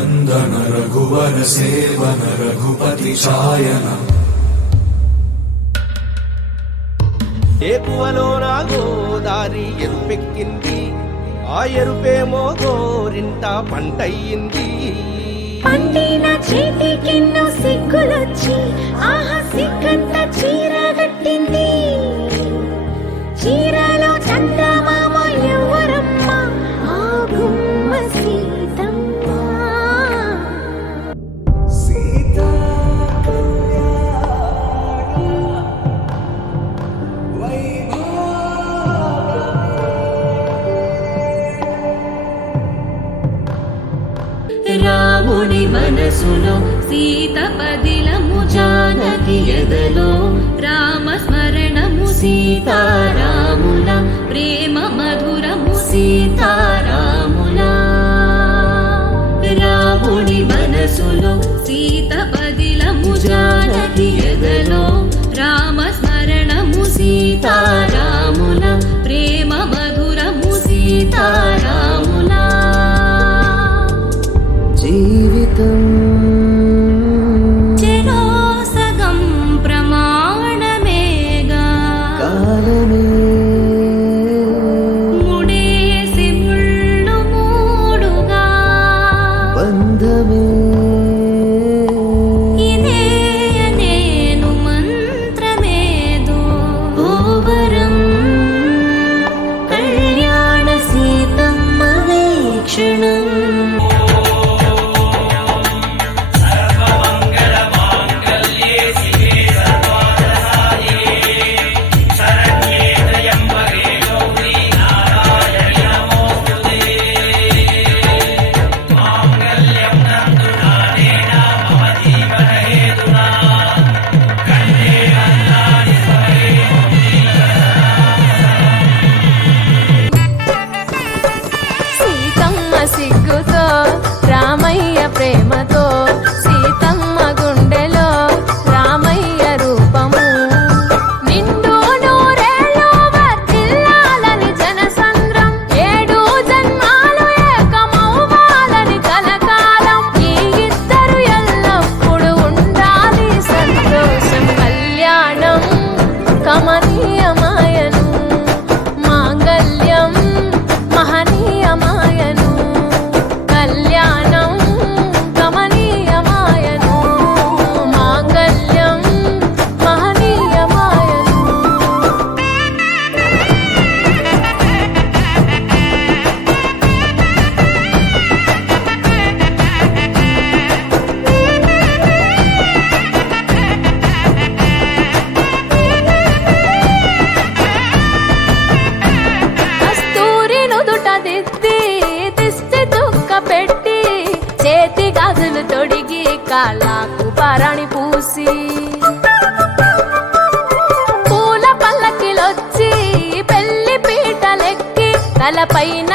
వందన రఘువర సేవన రఘుపతి ఛాయన ఏకువలో నా గోదారి ఎరుపెక్కింది ఆ ఎరుపేమో గోరింట పంటయ్యింది పండిన చేతికెన్నో సిగ్గులొచ్చి ఆహా సిగ్గంత చీర కట్టింది చీరలో చందమామ ఎవరమ్మ ఆ గుమ్మ సీతమ్మ సీతా రాముని మనసులో సీత పదిలము జానకి ఎదలో రామ స్మరణము సీతారాముల ప్రేమ మధురము సీతారాముల రాముని మనసులో సీత పదిలము జానకి ఎదలో రామ స్మరణము సీతారాముల ప్రేమ మధురము సీతారాముల జీవితం చెరో సగం ప్రమాణమేగా కాలమే ముడేసి ముళ్ళు మూడుగా బంధమే ఇదే నేను మంత్రమేదో ఓవరం కళ్యాణ సీతమ్మ వీక్షణం సిగ్గుతో రామయ్య ప్రేమతో సీతమ్మ గుండెలో రామయ్య రూపము నిండు నూరేళ్ళు వర్ధిల్లాలని జనసంద్రం 7 జన్మాలు ఏకమవ్వాలని కలకాలం ఈ ఇద్దరు ఎల్లప్పుడు ఉండాలి సంతోషం కళ్యాణం కమనీయమాయను మాంగళ్యం మహనీయమాయను కళ్యాణం గమనీయమాయను మాంగళ్యం మహనీయమాయను కస్తూరి నుదుట దిద్ది దిష్టి దుక్క పెట్టి చేతి గాజులు తొడిగి కాళ్ళకు పారాణి పూసి పూల పల్లకిలొచ్చి పెళ్లి పీటలెక్కి తలపైన